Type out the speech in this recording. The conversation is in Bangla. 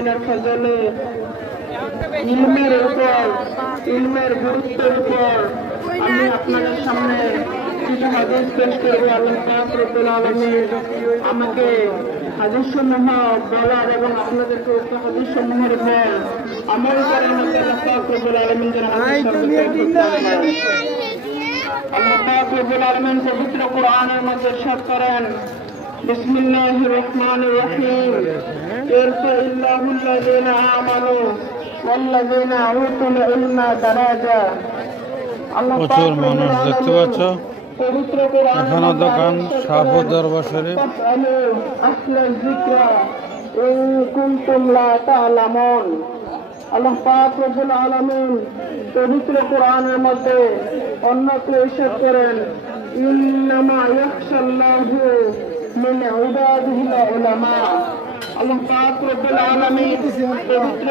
জীবনের ফজলে ইলমের উপর ইলমের গুরুত্বের উপর আমি আপনাদের সামনে কিছু হাদিস পেশ করব। আল্লাহ রব্বুল আলমীর আমাকে হাদিস সমূহ বলার এবং আপনাদেরকে উক্ত হাদিস উপর আমল করেন আল্লাহ রব্বুল আলমিন আলমিন পবিত্র কোরআনের মধ্যে সাত করেন। বিসমিল্লাহ রহমান রহিম। الرحيم يرفع الله الذين آمنوا والذين أوتوا العلم درجة আল্লাহ পাক প্রচুর রব্বুল মানুষ দেখতে আলামিন পাচ্ছ পবিত্র কোরআনের এখনো মধ্যে দোকান আদেশ শাহ করেন, দরবার শরীফ فاسألوا أهل الذكر إن كنتم لا تعلمون আল্লাহ পাক রব্বুল আলামিন পবিত্র কোরআনের মধ্যে অন্যত্র ইরশাদ করেন ইন্নামা ইয়াখশাল্লাহু মিন ইবাদিহিল উলামা আল্লাহ পাক রব্বুল আলামিন পবিত্র